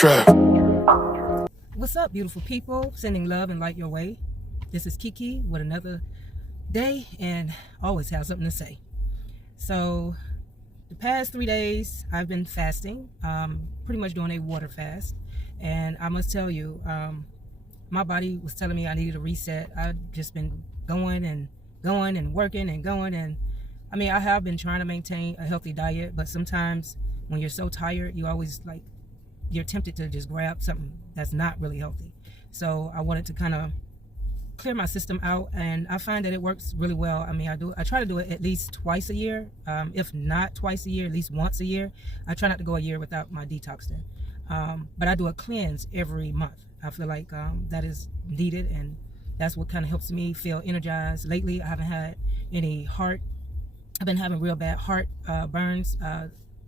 trap. What's up, beautiful people? Sending love and light your way. This is Kiki with another day, and always have something to say. So the past 3 days I've been fasting, pretty much doing a water fast, and I must tell you, my body was telling me I needed a reset. I've just been going and working and going, and I mean, I have been trying to maintain a healthy diet, but sometimes when you're so tired, you're tempted to just grab something that's not really healthy. So I wanted to kind of clear my system out, and I find that it works really well. I mean, I try to do it at least twice a year, if not twice a year, at least once a year. I try not to go a year without my detoxing, but I do a cleanse every month. I feel like that is needed, and that's what kind of helps me feel energized. Lately, I haven't had any I've been having real bad heart burns,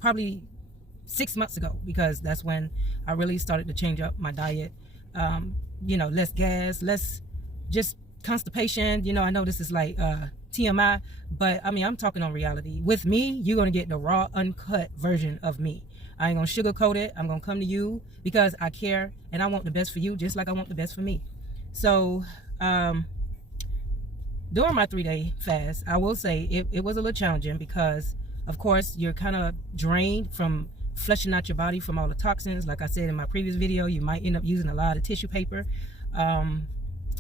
probably 6 months ago, because that's when I really started to change up my diet. Less gas, less just constipation. I know this is like TMI, but I mean, I'm talking on reality. With me, you're going to get the raw, uncut version of me. I ain't going to sugarcoat it. I'm going to come to you because I care, and I want the best for you just like I want the best for me. So during my 3-day fast, I will say it was a little challenging because, of course, you're kind of drained from flushing out your body from all the toxins. Like I said in my previous video, you might end up using a lot of tissue paper.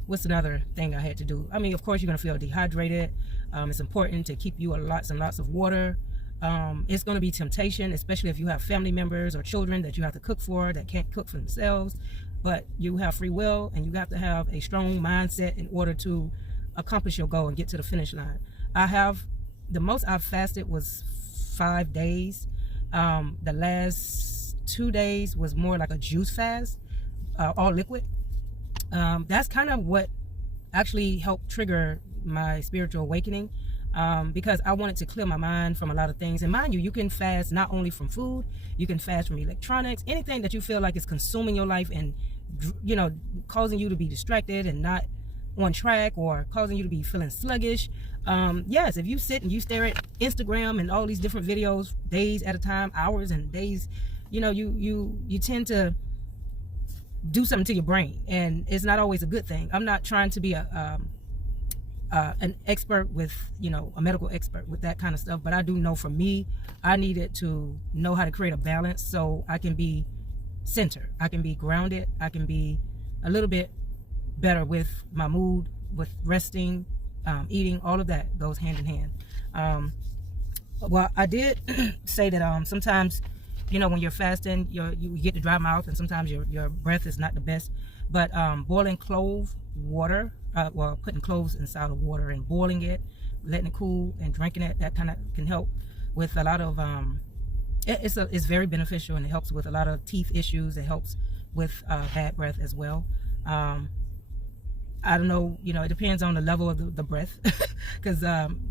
What's another thing I had to do? I mean, of course, you're going to feel dehydrated. It's important to keep you lots and lots of water. It's going to be temptation, especially if you have family members or children that you have to cook for that can't cook for themselves. But you have free will, and you have to have a strong mindset in order to accomplish your goal and get to the finish line. The most I've fasted was 5 days. The last 2 days was more like a juice fast, all liquid. That's kind of what actually helped trigger my spiritual awakening, because I wanted to clear my mind from a lot of things. And mind you, you can fast not only from food, you can fast from electronics, anything that you feel like is consuming your life and causing you to be distracted and not on track, or causing you to be feeling sluggish. Yes, if you sit and you stare at Instagram and all these different videos days at a time, hours and days, you tend to do something to your brain, and it's not always a good thing. I'm not trying to be an expert with, a medical expert with that kind of stuff, but I do know for me, I needed to know how to create a balance so I can be centered, I can be grounded, I can be a little bit better with my mood, with resting, eating. All of that goes hand in hand. Well, I did say that sometimes, when you're fasting, you get the dry mouth, and sometimes your breath is not the best. But boiling clove water, putting cloves inside of water and boiling it, letting it cool and drinking it, that kind of can help with a lot of it's very beneficial, and it helps with a lot of teeth issues. It helps with bad breath as well. I don't know, it depends on the level of the breath, because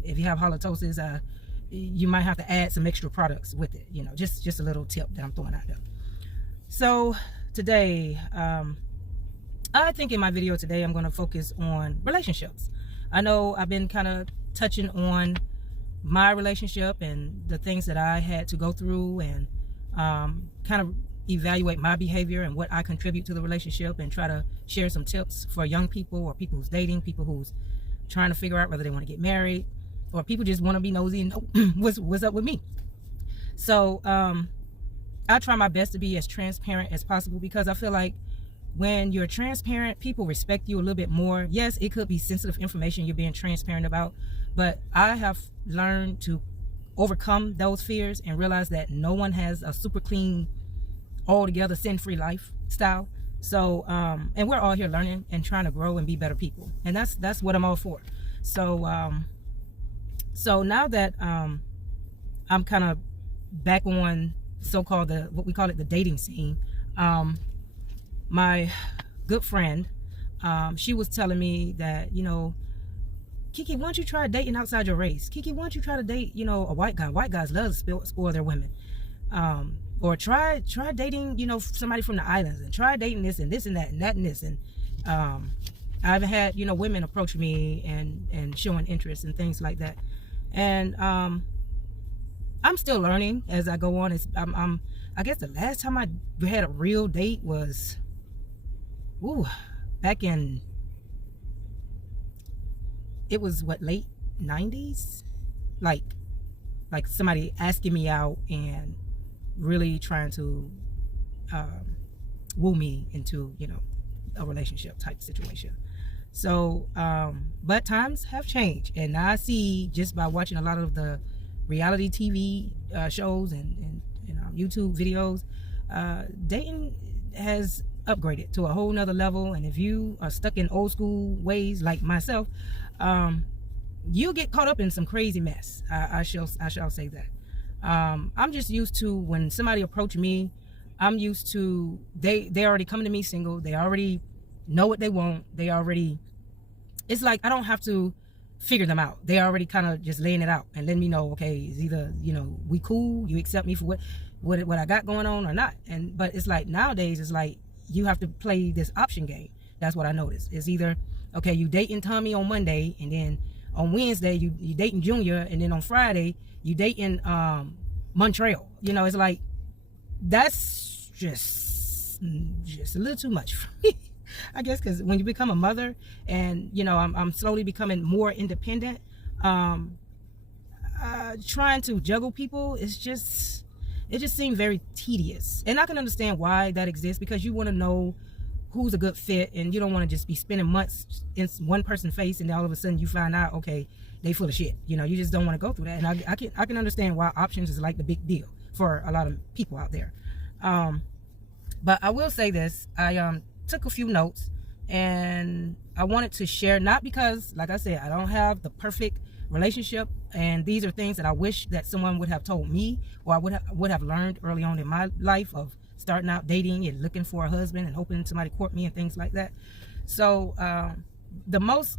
if you have halitosis, you might have to add some extra products with it, just a little tip that I'm throwing out there. So today, I think in my video today, I'm going to focus on relationships. I know I've been kind of touching on my relationship and the things that I had to go through, and kind of evaluate my behavior and what I contribute to the relationship, and try to share some tips for young people, or people who's dating, people who's trying to figure out whether they want to get married, or people just want to be nosy and know what's up with me. So I try my best to be as transparent as possible, because I feel like when you're transparent, people respect you a little bit more. Yes, it could be sensitive information you're being transparent about, but I have learned to overcome those fears and realize that no one has a super clean, altogether sin-free lifestyle. So and we're all here learning and trying to grow and be better people, and that's what I'm all for. So so now that I'm kind of back on so-called what we call it, the dating scene, my good friend, she was telling me that, Kiki, why don't you try dating outside your race? Kiki, why don't you try to date, a white guy? White guys love to spoil their women. Or try dating, somebody from the islands, and try dating this and that and that and this. And I've had, women approach me and showing interest and things like that. And I'm still learning as I go on. I guess the last time I had a real date was, back in, it was what, late 90s? Like somebody asking me out and really trying to woo me into, a relationship type situation. So, but times have changed, and I see just by watching a lot of the reality TV shows and YouTube videos, dating has upgraded to a whole nother level. And if you are stuck in old school ways like myself, you'll get caught up in some crazy mess. I shall say that. I'm just used to when somebody approach me, I'm used to they already coming to me single. They already know what they want. It's like I don't have to figure them out. They already kind of just laying it out and letting me know, okay, it's either, we cool, you accept me for what I got going on or not. But it's like nowadays, it's like you have to play this option game. That's what I noticed. It's either, okay, you dating Tommy on Monday, and then on Wednesday you dating Junior, and then on Friday you dating Montreal. It's like that's just a little too much for me. I guess because when you become a mother, and I'm slowly becoming more independent, trying to juggle people, it just seemed very tedious. And I can understand why that exists, because you want to know who's a good fit, and you don't want to just be spending months in one person's face and then all of a sudden you find out, okay, they full of shit. You just don't want to go through that. And I can understand why options is like the big deal for a lot of people out there. But I will say this, I took a few notes, and I wanted to share, not because, like I said, I don't have the perfect relationship, and these are things that I wish that someone would have told me, or I would have learned early on in my life of starting out dating and looking for a husband and hoping somebody court me and things like that. So the most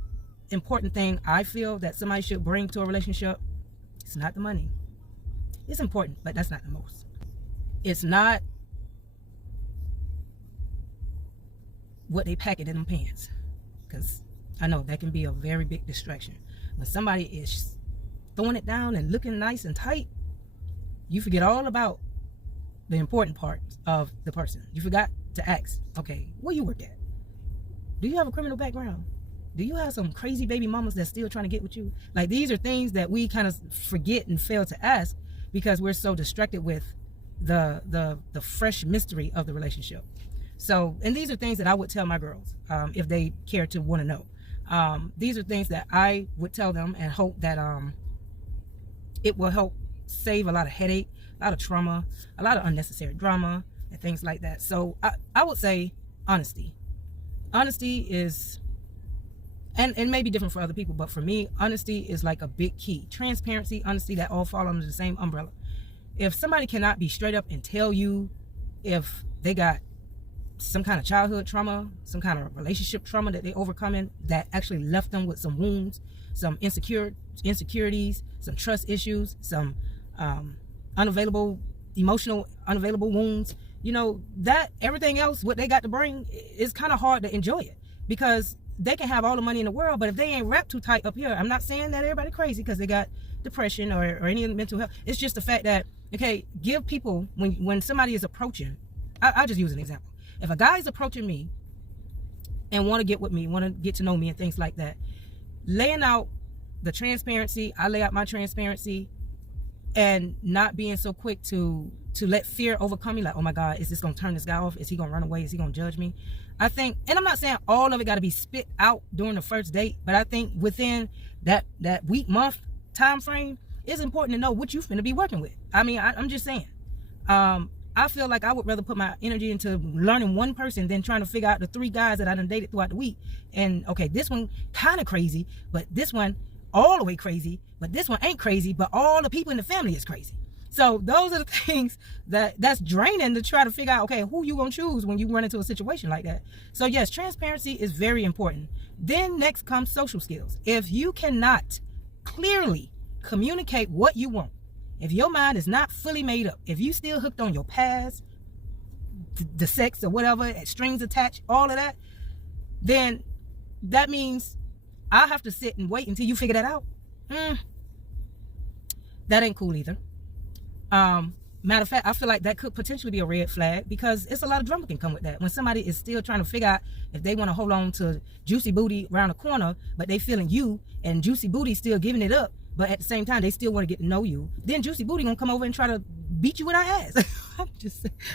important thing I feel that somebody should bring to a relationship, it's not the money. It's important, but that's not the most. It's not what they pack it in them pants, because I know that can be a very big distraction. When somebody is throwing it down and looking nice and tight, you forget all about the important parts of the person. You forgot to ask, okay, where you work at? Do you have a criminal background? Do you have some crazy baby mamas that's still trying to get with you? Like, these are things that we kind of forget and fail to ask because we're so distracted with the fresh mystery of the relationship. So, and these are things that I would tell my girls if they care to want to know. These are things that I would tell them and hope that it will help save a lot of headache, a lot of trauma, a lot of unnecessary drama, and things like that. So I would say honesty. Honesty is, and it may be different for other people, but for me, honesty is like a big key. Transparency, honesty, that all fall under the same umbrella. If somebody cannot be straight up and tell you if they got some kind of childhood trauma, some kind of relationship trauma that they overcoming that actually left them with some wounds, some insecurities, some trust issues, some emotional unavailable wounds, that everything else, what they got to bring, is kind of hard to enjoy it, because they can have all the money in the world, but if they ain't wrapped too tight up here, I'm not saying that everybody crazy because they got depression or any mental health. It's just the fact that, okay, give people, when somebody is approaching, I'll just use an example. If a guy is approaching me and want to get with me, want to get to know me and things like that, laying out the transparency, I lay out my transparency, and not being so quick to let fear overcome me, like, oh my God, is this going to turn this guy off? Is he going to run away? Is he going to judge me? I think, and I'm not saying all of it got to be spit out during the first date, but I think within that week, month time frame, it's important to know what you're going to be working with. I mean, I'm just saying. I feel like I would rather put my energy into learning one person than trying to figure out the 3 guys that I done dated throughout the week. And okay, this one kind of crazy, but this one all the way crazy, but this one ain't crazy, but all the people in the family is crazy. So those are the things that's draining to try to figure out, okay, who you gonna choose when you run into a situation like that. So yes, transparency is very important. Then next comes social skills. If you cannot clearly communicate what you want, if your mind is not fully made up, if you still hooked on your past, the sex or whatever, strings attached, all of that, then that means I have to sit and wait until you figure that out. That ain't cool either. Matter of fact, I feel like that could potentially be a red flag, because it's a lot of drama can come with that. When somebody is still trying to figure out if they want to hold on to juicy booty around the corner, but they feeling you, and juicy booty still giving it up, but at the same time they still want to get to know you, then juicy booty gonna come over and try to beat you with our ass.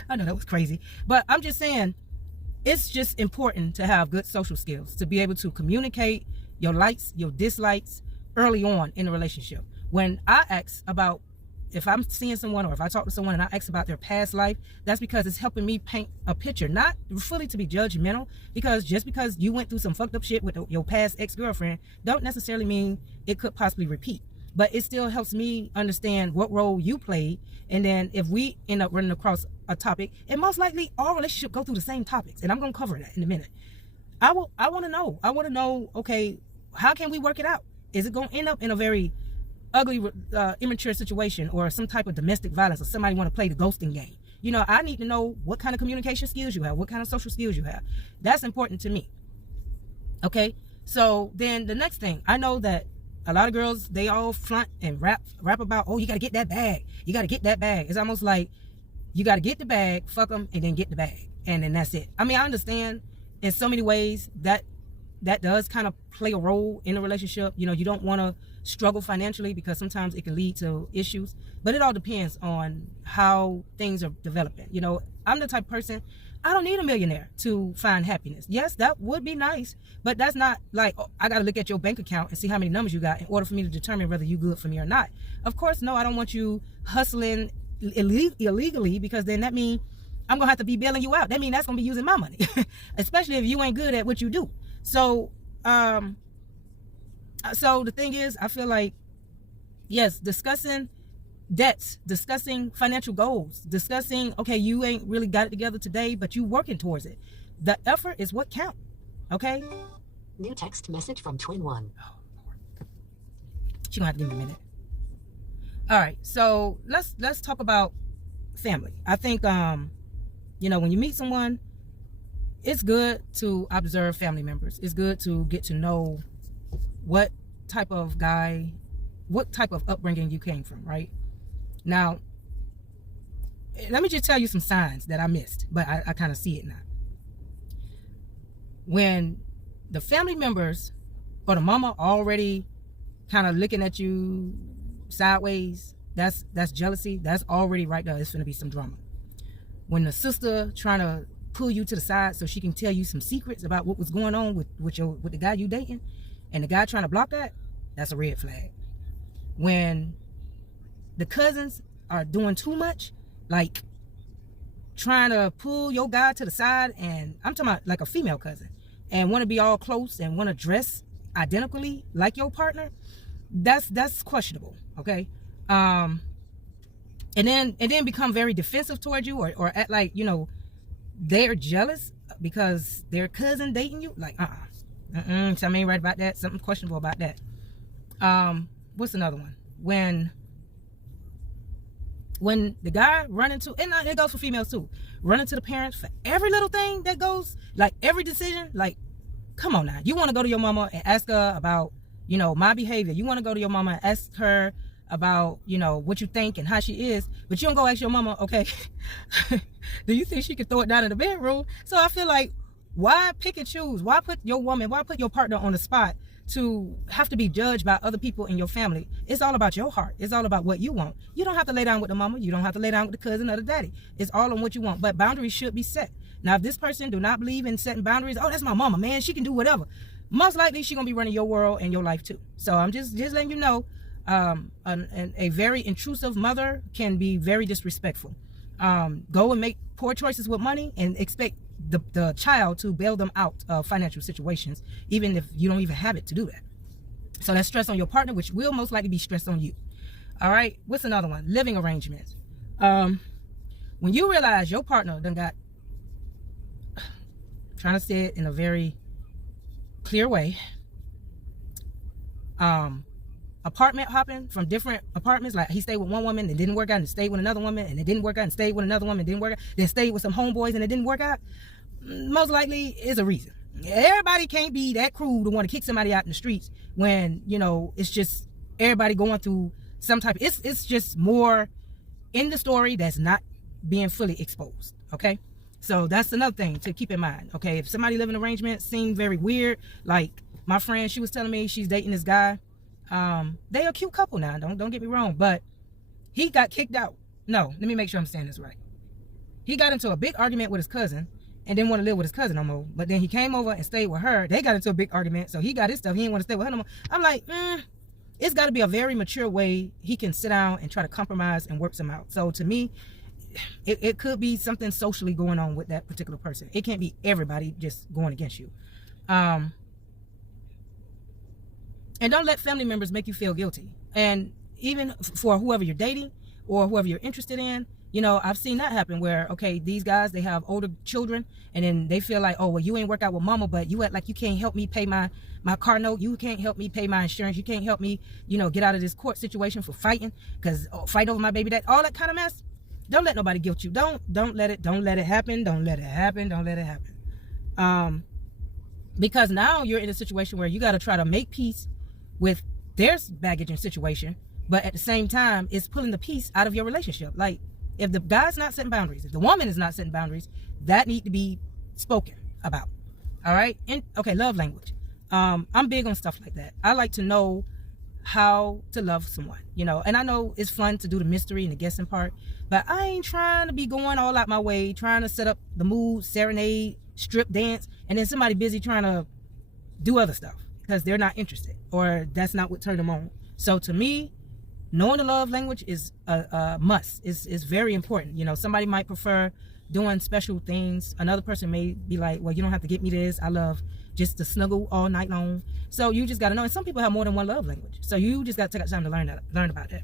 I know that was crazy, but I'm just saying, it's just important to have good social skills, to be able to communicate your likes, your dislikes early on in a relationship. When I ask about, if I'm seeing someone or if I talk to someone and I ask about their past life, that's because it's helping me paint a picture, not fully to be judgmental, because just because you went through some fucked up shit with your past ex-girlfriend don't necessarily mean it could possibly repeat. But it still helps me understand what role you played, and then if we end up running across a topic, and most likely our relationship go through the same topics, and I'm gonna cover that in a minute. I want to know, okay, how can we work it out? Is it gonna end up in a very ugly, immature situation, or some type of domestic violence, or somebody want to play the ghosting game? You know, I need to know what kind of communication skills you have, what kind of social skills you have. That's important to me. Okay, so then the next thing, I know that a lot of girls, they all flaunt and rap about, oh, you got to get that bag. You got to get that bag. It's almost like you got to get the bag, fuck them, and then get the bag. And then that's it. I mean, I understand in so many ways that does kind of play a role in a relationship. You know, you don't want to struggle financially, because sometimes it can lead to issues. But it all depends on how things are developing. You know, I'm the type of person, I don't need a millionaire to find happiness. Yes, that would be nice, but that's not like, oh, I got to look at your bank account and see how many numbers you got in order for me to determine whether you're good for me or not. Of course, no, I don't want you hustling illegally, because then that means I'm going to have to be bailing you out. That means that's going to be using my money, especially if you ain't good at what you do. So the thing is, I feel like, yes, discussing debts, discussing financial goals, discussing, okay, you ain't really got it together today, but you working towards it. The effort is what count. Okay. New text message from Twin One. Oh, Lord. She gonna have to give me a minute. All right, so let's talk about family. I think you know, when you meet someone, it's good to observe family members. It's good to get to know what type of guy, what type of upbringing you came from, right? Now, let me just tell you some signs that I missed, but I kind of see it now. When the family members or the mama already kind of looking at you sideways, that's jealousy. That's already right there. It's going to be some drama. When the sister trying to pull you to the side so she can tell you some secrets about what was going on with the guy you dating, and the guy trying to block that, that's a red flag. When the cousins are doing too much, like trying to pull your guy to the side, and I'm talking about like a female cousin, and want to be all close and want to dress identically like your partner, that's questionable. Okay. And then become very defensive towards you, or act like, you know, they're jealous because their cousin dating you. Like, something ain't right about that. Something questionable about that. What's another one? When the guy run into, and it goes for females too, run into the parents for every little thing that goes, like every decision. Like, come on now. You want to go to your mama and ask her about, you know, my behavior. You want to go to your mama and ask her about, you know, what you think and how she is, but you don't go ask your mama, okay, do you think she could throw it down in the bedroom? So I feel like, why pick and choose? Why put your partner on the spot to have to be judged by other people in your family? It's all about your heart. It's all about what you want. You don't have to lay down with the mama. You don't have to lay down with the cousin or the daddy. It's all on what you want. But boundaries should be set. Now, if this person do not believe in setting boundaries, oh, that's my mama, man, she can do whatever. Most likely she's gonna be running your world and your life too. So I'm just letting you know, a very intrusive mother can be very disrespectful. Go and make poor choices with money and expect the child to bail them out of financial situations, even if you don't even have it to do that. So that's stress on your partner, which will most likely be stress on you. All right, what's another one? Living arrangements. When you realize your partner done got, trying to say it in a very clear way, apartment hopping from different apartments. Like, he stayed with one woman and it didn't work out, and stayed with another woman and it didn't work out, and stayed with another woman and didn't work out, then stayed with some homeboys and it didn't work out. Most likely is a reason. Everybody can't be that cruel to want to kick somebody out in the streets when, you know, it's just everybody going through some type of, it's just more in the story that's not being fully exposed. Okay, so that's another thing to keep in mind. Okay, if somebody living arrangement seemed very weird, like my friend, she was telling me she's dating this guy. They a cute couple now, don't get me wrong, but he got kicked out. No, let me make sure I'm saying this right. He got into a big argument with his cousin and didn't want to live with his cousin no more. But then he came over and stayed with her. They got into a big argument, so he got his stuff. He didn't want to stay with her no more. I'm like, it's got to be a very mature way he can sit down and try to compromise and work some out. So to me, it could be something socially going on with that particular person. It can't be everybody just going against you. And don't let family members make you feel guilty. And even for whoever you're dating or whoever you're interested in, you know, I've seen that happen where, okay, these guys, they have older children, and then they feel like, oh, well, you ain't work out with mama, but you act like you can't help me pay my car note. You can't help me pay my insurance. You can't help me, you know, get out of this court situation for fighting, because fight over my baby, all that kind of mess. Don't let nobody guilt you. Don't let it happen. Don't let it happen. Because now you're in a situation where you got to try to make peace with their baggage and situation, but at the same time, it's pulling the peace out of your relationship. Like, if the guy's not setting boundaries, if the woman is not setting boundaries, that need to be spoken about. All right? Okay, love language. I'm big on stuff like that. I like to know how to love someone, you know, and I know it's fun to do the mystery and the guessing part, but I ain't trying to be going all out my way, trying to set up the mood, serenade, strip dance, and then somebody busy trying to do other stuff because they're not interested or that's not what turned them on. So to me, knowing the love language is a must. It's very important. You know, somebody might prefer doing special things. Another person may be like, well, you don't have to get me this. I love just to snuggle all night long. So you just got to know. And some people have more than one love language. So you just got to take time to learn about that.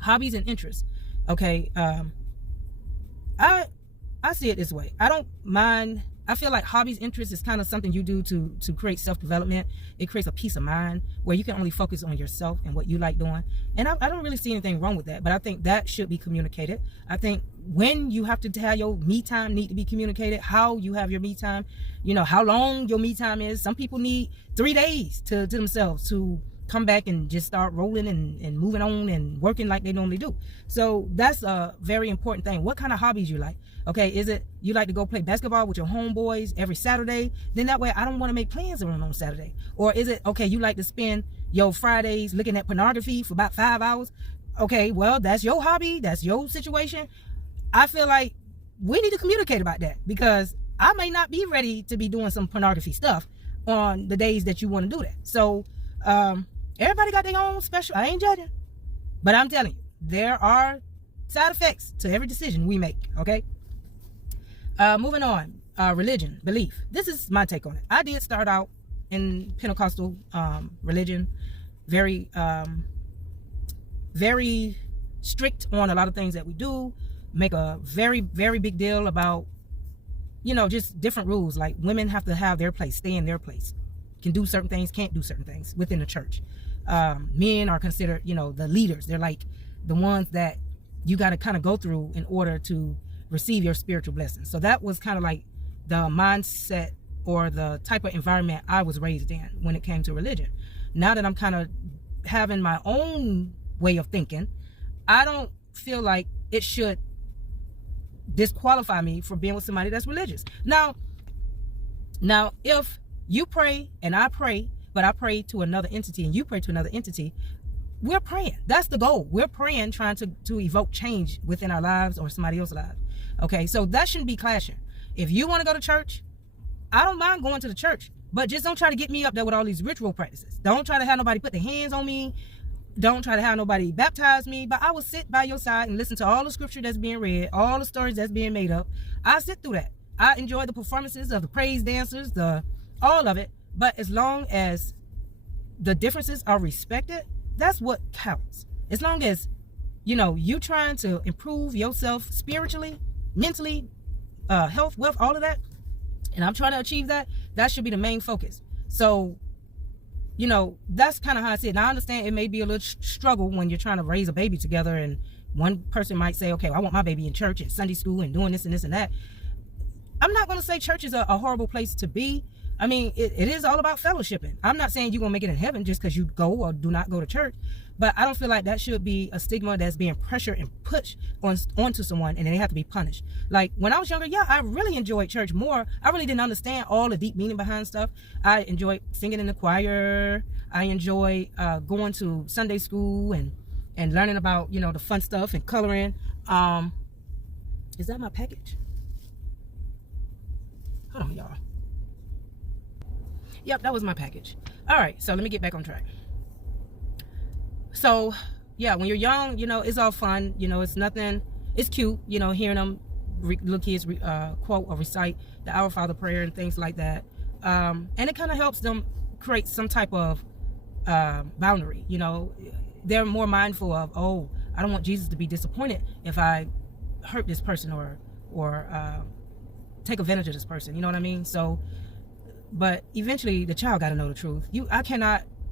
Hobbies and interests. Okay. I see it this way. I don't mind. I feel like hobbies, interests is kind of something you do to create self-development. It creates a peace of mind where you can only focus on yourself and what you like doing. And I don't really see anything wrong with that, but I think that should be communicated. I think when you have to have your me time need to be communicated, how you have your me time, you know, how long your me time is. Some people need 3 days to themselves to come back and just start rolling and moving on and working like they normally do. So that's a very important thing. What kind of hobbies you like? Okay, is it you like to go play basketball with your homeboys every Saturday? Then that way I don't want to make plans around on Saturday. Or is it, okay, you like to spend your Fridays looking at pornography for about 5 hours? Okay, well, that's your hobby. That's your situation. I feel like we need to communicate about that, because I may not be ready to be doing some pornography stuff on the days that you want to do that. So everybody got their own special. I ain't judging, but I'm telling you, there are side effects to every decision we make. Okay. Moving on, religion, belief. This is my take on it. I did start out in Pentecostal religion, very strict on a lot of things that we do, make a very, very big deal about, you know, just different rules. Like women have to have their place, stay in their place, can do certain things, can't do certain things within the church. Men are considered, you know, the leaders. They're like the ones that you got to kind of go through in order to receive your spiritual blessings. So that was kind of like the mindset or the type of environment I was raised in when it came to religion. Now that I'm kind of having my own way of thinking, I don't feel like it should disqualify me from being with somebody that's religious. Now if you pray and I pray, but I pray to another entity and you pray to another entity, we're praying. That's the goal. We're praying, trying to evoke change within our lives or somebody else's lives. Okay, so that shouldn't be clashing. If you want to go to church, I don't mind going to the church, but just don't try to get me up there with all these ritual practices. Don't try to have nobody put their hands on me. Don't try to have nobody baptize me, but I will sit by your side and listen to all the scripture that's being read, all the stories that's being made up. I sit through that. I enjoy the performances of the praise dancers, all of it. But as long as the differences are respected, that's what counts. As long as, you know, you trying to improve yourself spiritually, mentally, health, wealth, all of that, and I'm trying to achieve that, that should be the main focus. So, you know, that's kind of how I see it. Now, I understand it may be a little struggle when you're trying to raise a baby together, and one person might say, okay, well, I want my baby in church and Sunday school and doing this and this and that. I'm not going to say church is a horrible place to be. I mean, it is all about fellowshipping. I'm not saying you're going to make it in heaven just because you go or do not go to church, but I don't feel like that should be a stigma that's being pressured and pushed onto someone, and then they have to be punished. Like, when I was younger, yeah, I really enjoyed church more. I really didn't understand all the deep meaning behind stuff. I enjoyed singing in the choir. I enjoyed going to Sunday school and learning about, you know, the fun stuff and coloring. Is that my package? Hold on, y'all. Yep, that was my package. All right, so let me get back on track. So, yeah, when you're young, you know, it's all fun. You know, it's nothing. It's cute, you know, hearing them little kids quote or recite the Our Father prayer and things like that. And it kind of helps them create some type of boundary. You know, they're more mindful of, oh, I don't want Jesus to be disappointed if I hurt this person or take advantage of this person. You know what I mean? So, but eventually the child got to know the truth.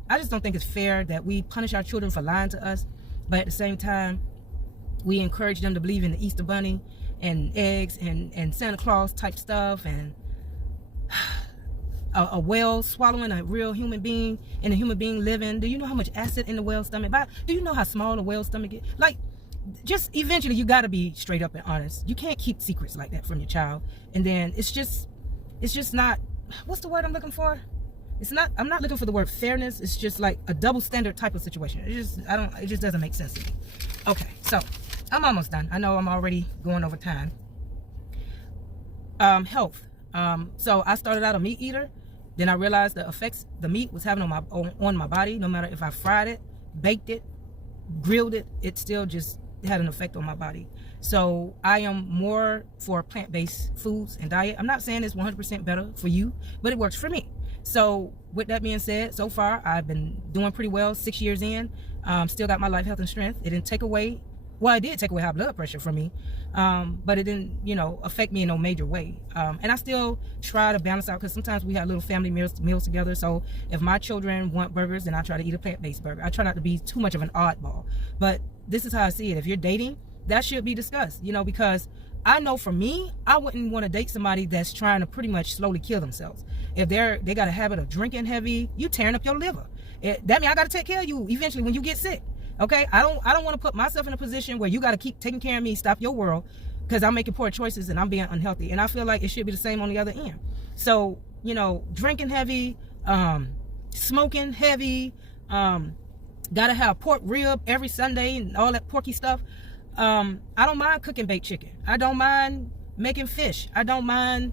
I just don't think it's fair that we punish our children for lying to us, but at the same time, we encourage them to believe in the Easter Bunny and eggs and Santa Claus type stuff, and a whale swallowing a real human being and a human being living. Do you know how much acid in the whale's stomach? Do you know how small a whale's stomach is? Like, just eventually you got to be straight up and honest. You can't keep secrets like that from your child. And then it's just not, what's the word I'm looking for? I'm not looking for the word fairness. It's just like a double standard type of situation. It just doesn't make sense to me. Okay, so I'm almost done. I know I'm already going over time. Health. So I started out a meat eater. Then I realized the effects the meat was having on my body. No matter if I fried it, baked it, grilled it, it still just had an effect on my body. So I am more for plant-based foods and diet. I'm not saying it's 100% better for you, but it works for me. So with that being said, so far I've been doing pretty well. 6 years in, still got my life, health, and strength. It didn't take away, well, it did take away high blood pressure from me, but it didn't, you know, affect me in no major way. And I still try to balance out, because sometimes we have little family meals together. So if my children want burgers, then I try to eat a plant-based burger. I try not to be too much of an oddball. But this is how I see it. If you're dating, that should be discussed, you know, because I know for me, I wouldn't want to date somebody that's trying to pretty much slowly kill themselves. If they got a habit of drinking heavy, you tearing up your liver. That means I got to take care of you eventually when you get sick. Okay, I don't want to put myself in a position where you got to keep taking care of me, stop your world, because I'm making poor choices and I'm being unhealthy. And I feel like it should be the same on the other end. So, you know, drinking heavy, smoking heavy, gotta have pork rib every Sunday and all that porky stuff. I don't mind cooking baked chicken. I don't mind making fish. I don't mind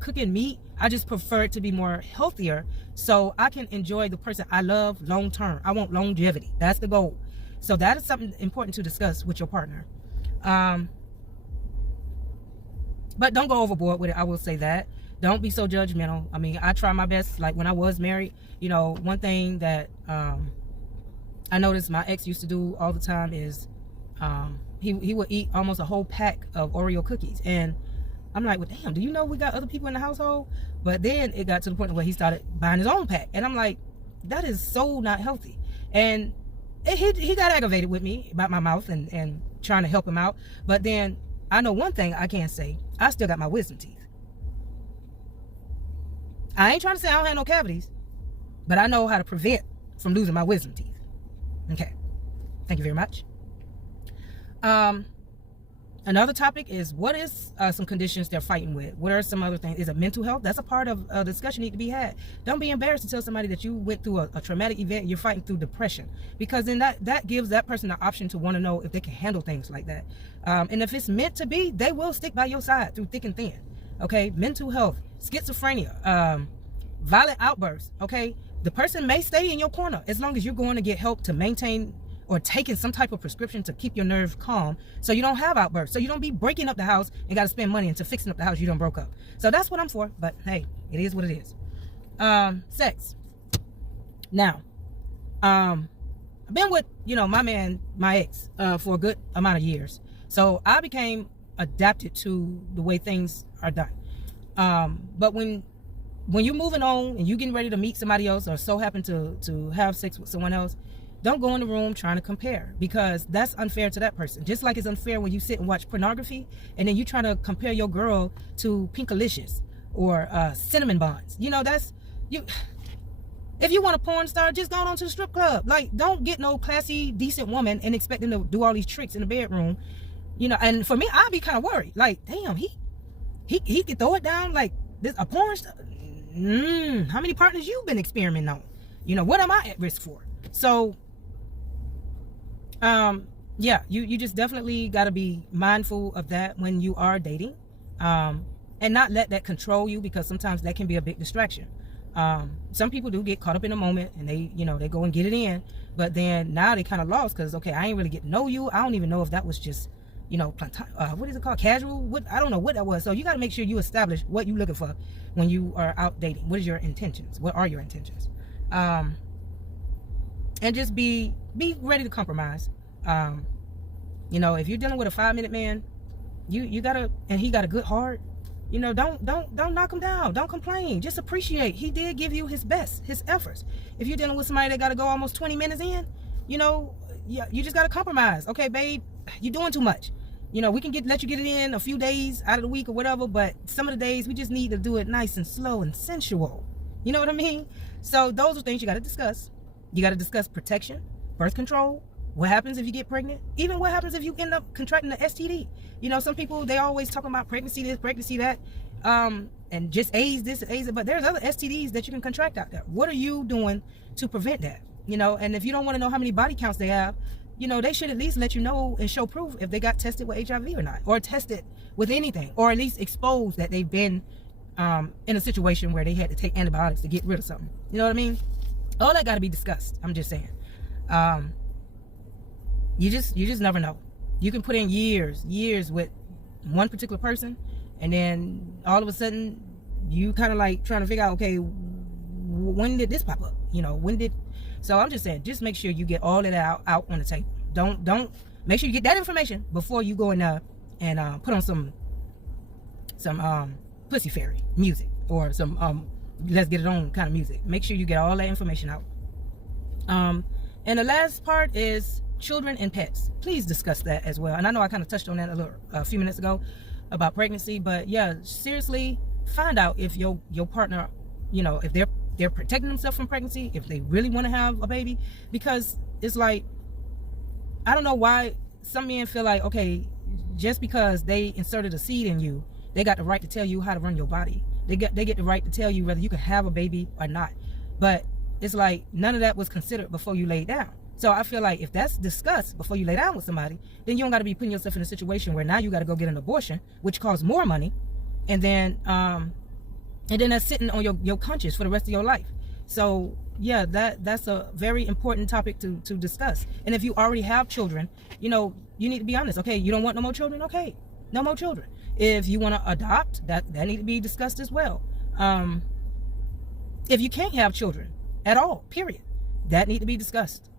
cooking meat. I just prefer it to be more healthier so I can enjoy the person I love long term. I want longevity. That's the goal. So that is something important to discuss with your partner. But don't go overboard with it. I will say that. Don't be so judgmental. I mean, I try my best. Like when I was married, you know, one thing that I noticed my ex used to do all the time is he would eat almost a whole pack of Oreo cookies. And I'm like, well, damn, do you know we got other people in the household? But then it got to the point where he started buying his own pack. And I'm like, that is so not healthy. And he got aggravated with me about my mouth and trying to help him out. But then I know one thing I can say. I still got my wisdom teeth. I ain't trying to say I don't have no cavities, but I know how to prevent from losing my wisdom teeth. Okay. Thank you very much. Another topic is, what is some conditions they're fighting with? What are some other things? Is it mental health? That's a part of a discussion need to be had. Don't be embarrassed to tell somebody that you went through a traumatic event and you're fighting through depression, because then that gives that person the option to want to know if they can handle things like that. And if it's meant to be, they will stick by your side through thick and thin. Okay, mental health, schizophrenia, violent outbursts. Okay, the person may stay in your corner as long as you're going to get help to maintain or taking some type of prescription to keep your nerves calm, so you don't have outbursts, so you don't be breaking up the house and got to spend money into fixing up the house you done broke up. So that's what I'm for. But hey, it is what it is. Sex. Now, I've been with, you know, my ex, for a good amount of years. So I became adapted to the way things are done. But when you're moving on and you're getting ready to meet somebody else or so happen to have sex with someone else, don't go in the room trying to compare, because that's unfair to that person. Just like it's unfair when you sit and watch pornography and then you try to compare your girl to Pinkalicious or cinnamon buns. You know, that's you. If you want a porn star, just go on to the strip club. Like, don't get no classy, decent woman and expect them to do all these tricks in the bedroom. You know, and for me, I'd be kind of worried. Like, damn, he could throw it down like this, a porn star. How many partners you've been experimenting on? You know, what am I at risk for? So, yeah, you just definitely got to be mindful of that when you are dating, and not let that control you, because sometimes that can be a big distraction. Some people do get caught up in a moment and they, you know, they go and get it in, but then now they kind of lost because, okay, I ain't really get to know you. I don't even know if that was just, you know, what is it called? Casual? I don't know what that was. So you got to make sure you establish what you're looking for when you are out dating. What is your intentions? What are your intentions? And just be ready to compromise. You know, if you're dealing with a 5-minute man, you gotta, and he got a good heart, you know, don't knock him down. Don't complain. Just appreciate. He did give you his best, his efforts. If you're dealing with somebody that got to go almost 20 minutes in, you know, yeah, you just got to compromise. Okay, babe, you're doing too much. You know, we can let you get it in a few days out of the week or whatever, but some of the days we just need to do it nice and slow and sensual. You know what I mean? So those are things you got to discuss. You got to discuss protection, birth control. What happens if you get pregnant? Even what happens if you end up contracting an STD? You know, some people, they always talking about pregnancy this, pregnancy that, and just AIDS this, AIDS that, but there's other STDs that you can contract out there. What are you doing to prevent that? You know, and if you don't want to know how many body counts they have, you know, they should at least let you know and show proof if they got tested with HIV or not, or tested with anything, or at least exposed that they've been in a situation where they had to take antibiotics to get rid of something. You know what I mean? All that got to be discussed. I'm just saying. You just never know. You can put in years with one particular person, and then all of a sudden you kind of like trying to figure out, okay, when did this pop up? You know, so I'm just saying, just make sure you get all of that out on the table. Don't make sure you get that information before you go in there and put on some pussy fairy music or some let's get it on kind of music. Make sure you get all that information out. And the last part is children and pets. Please discuss that as well. And I know I kind of touched on that a few minutes ago about pregnancy, but yeah, seriously, find out if your partner, you know, if they're protecting themselves from pregnancy, if they really want to have a baby, because it's like, I don't know why some men feel like, okay, just because they inserted a seed in you, they got the right to tell you how to run your body. They get the right to tell you whether you can have a baby or not. But it's like none of that was considered before you laid down. So I feel like if that's discussed before you lay down with somebody, then you don't got to be putting yourself in a situation where now you got to go get an abortion, which costs more money, and then that's sitting on your conscience for the rest of your life. So yeah, that's a very important topic to discuss. And if you already have children, you know, you need to be honest. Okay, you don't want no more children? Okay, no more children. If you want to adopt, that need to be discussed as well. If you can't have children at all, period, that need to be discussed.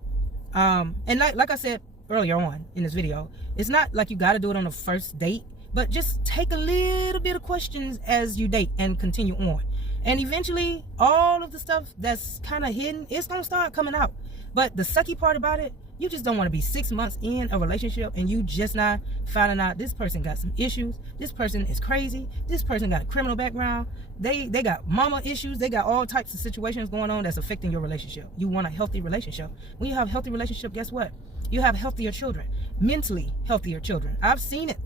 And like I said earlier on in this video, it's not like you got to do it on the first date, but just take a little bit of questions as you date and continue on. And eventually all of the stuff that's kind of hidden, it's going to start coming out. But the sucky part about it, you just don't want to be 6 months in a relationship and you just not finding out this person got some issues, this person is crazy, this person got a criminal background, they got mama issues, they got all types of situations going on that's affecting your relationship. You want a healthy relationship. When you have a healthy relationship, guess what? You have healthier children, mentally healthier children. I've seen it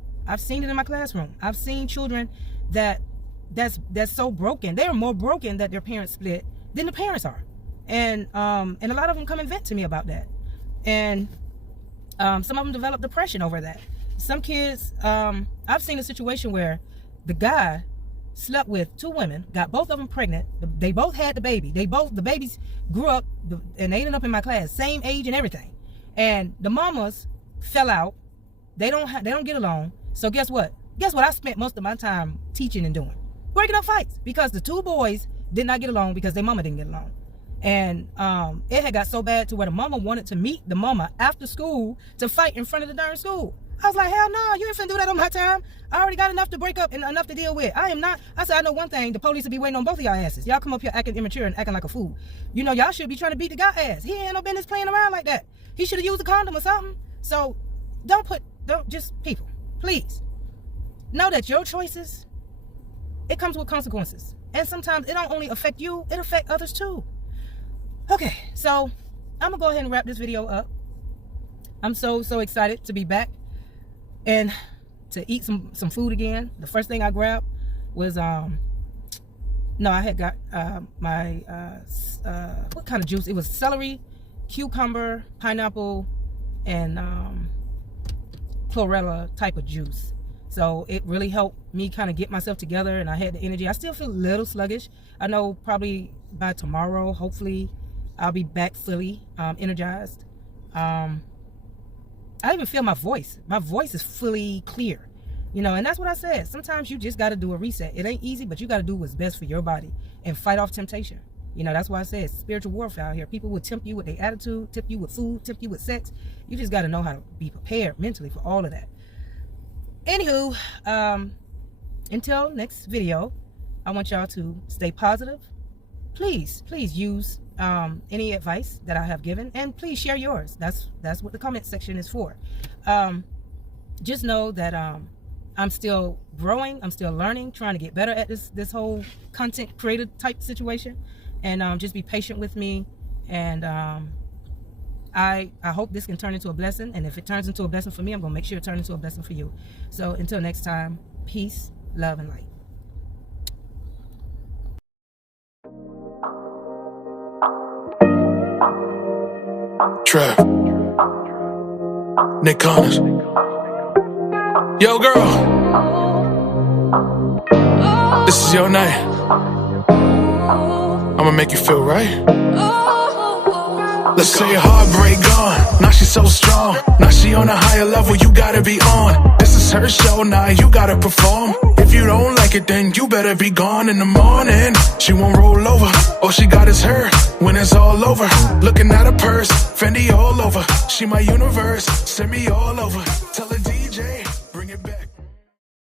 in my classroom. I've seen children that's so broken. They're more broken that their parents split than the parents are. And a lot of them come and vent to me about that. And some of them develop depression over that. Some kids, I've seen a situation where the guy slept with 2 women, got both of them pregnant. They both had the baby. The babies grew up, and they ended up in my class, same age and everything. And the mamas fell out. They don't get along. So guess what? I spent most of my time teaching and doing, breaking up fights, because the 2 boys did not get along because their mama didn't get along. And it had got so bad to where the mama wanted to meet the mama after school to fight in front of the darn school. I was like, hell no, you ain't finna do that on my time. I already got enough to break up and enough to deal with. I said, I know one thing, the police will be waiting on both of y'all asses. Y'all come up here acting immature and acting like a fool. You know, y'all should be trying to beat the guy ass. He ain't no business playing around like that. He should have used a condom or something. So just people, please know that your choices it comes with consequences. And sometimes it don't only affect you, it affects others too. Okay, so I'm gonna go ahead and wrap this video up. I'm so excited to be back and to eat some food again. The first thing I grabbed was I had got my what kind of juice? It was celery, cucumber, pineapple, and chlorella type of juice. So it really helped me kind of get myself together, and I had the energy. I still feel a little sluggish. I know probably by tomorrow, hopefully, I'll be back fully energized. I even feel my voice. My voice is fully clear. You know, and that's what I said. Sometimes you just got to do a reset. It ain't easy, but you got to do what's best for your body and fight off temptation. You know, that's why I said spiritual warfare out here. People will tempt you with their attitude, tempt you with food, tempt you with sex. You just got to know how to be prepared mentally for all of that. Anywho, until next video, I want y'all to stay positive. Please use any advice that I have given, and please share yours. That's what the comment section is for. Just know that I'm still growing, I'm still learning, trying to get better at this whole content creator type situation, and just be patient with me. And I hope this can turn into a blessing, and if it turns into a blessing for me, I'm gonna make sure it turns into a blessing for you. So until next time, peace, love, and light. Trap. Nick Connors. Yo, girl. This is your night. I'ma make you feel right. Let's say your heartbreak gone. Now she's so strong. Now she on a higher level, you gotta be on. This is her show, now you gotta perform. If you don't like it, then you better be gone in the morning. She won't roll over. All she got is her when it's all over. Looking at her purse, Fendi all over. She my universe, send me all over. Tell her